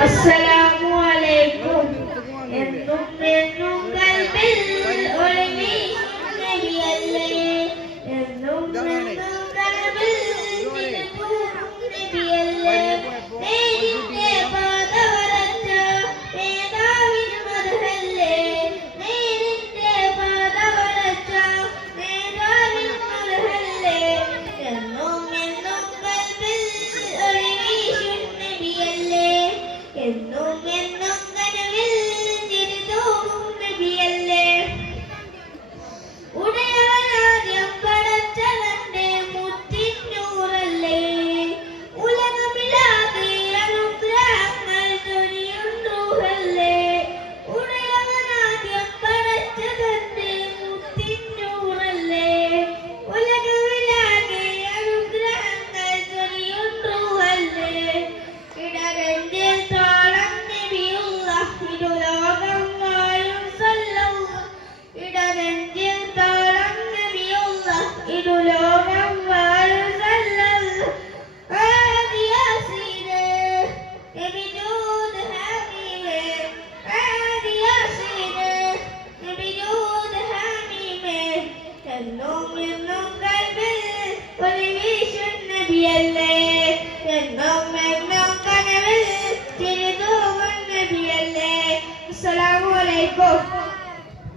അസ്സലാമു അലൈക്കും. എന്നും എന്നും കൽബിൽ ഒളിവി നബിയല്ലേ, എന്നും എന്നും കൽബിൽ നബിയല്ലേ, നേരിന്റെ പാത വരച്ച നേതാവിൻ മദഹല്ലേ, നേരിന്റെ പാത വരച്ച നേതാവിൻ മദഹല്ലേ, എന്നും എന്നും കൽബിൽ ഒളിവി നബിയല്ലേ, എന്നും എന്നും കനവിൽ ചിരിതൂകും നബിയല്ലേ. ഉടയവനാദ്യം പടച്ചവന്റെ മുത്തിന്നൂറല്ലേ, ഉലകമിലാകെ അനുഗ്രഹങ്ങൾ ചൊരിയുന്നൂഹല്ലേ, ഉടയവനാദ്യം പടച്ചവന്റെ മുത്തിന്നൂറല്ലേ, ഉലകമിലാകെ അനുഗ്രഹങ്ങൾ ചൊരിയുന്നൂഹല്ലേ, ഇടകന്റെ